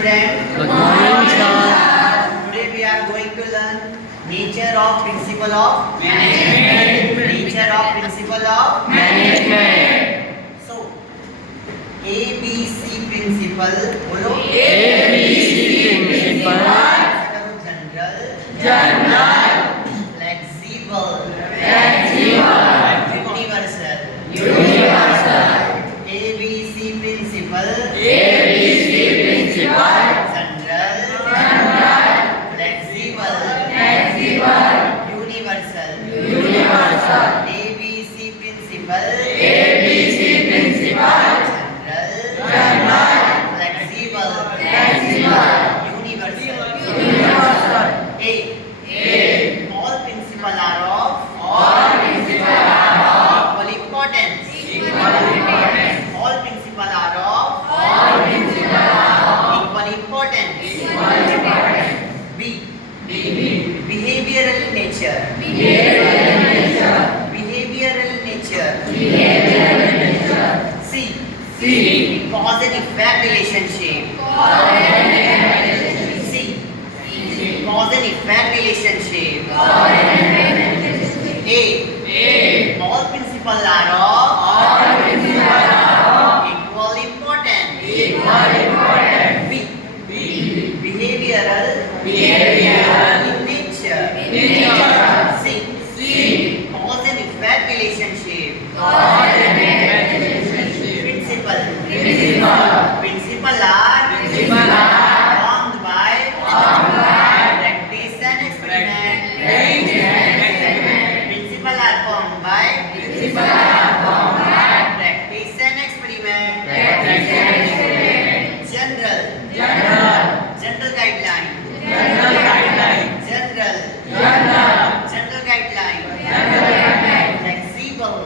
student. Good morning, sir. Today we are going to learn nature of principle of management. Nature of principle of Management. So, ABC principle. बोलो. ABC principle. General. General. Flexible. Flexible. Universal. Universal. ABC principle. ABC principle. General. General. Flexible. Flexible. Universal. Universal. ABC principle. ABC principle. General. General. Flexible. Flexible. Universal. Universal. A. A. All principles are of All principles are of equal importance. equal importance. All principles are of All principles are of equal importance. equal importance. B. B. Behavioral nature. Behavioral nature. Behavioral nature. Behavioral nature. C. C. Cause and effect relationship. C. Cause and effect relationship. A. A. All principles are of All principles are of equal importance. equal importance. B. B. Behavioral Behavioral in nature. nature. C. C. Cause and effect relationship. Cause and effect relationship. Principle. Principle. Principles are Principles are formed by formed by practice and experiment. practice and experiment. Principles are formed by Principles are formed by practice and experiment. practice and experiment. General. General. General guideline. General guideline. General. General. General guideline. General guideline. Flexible.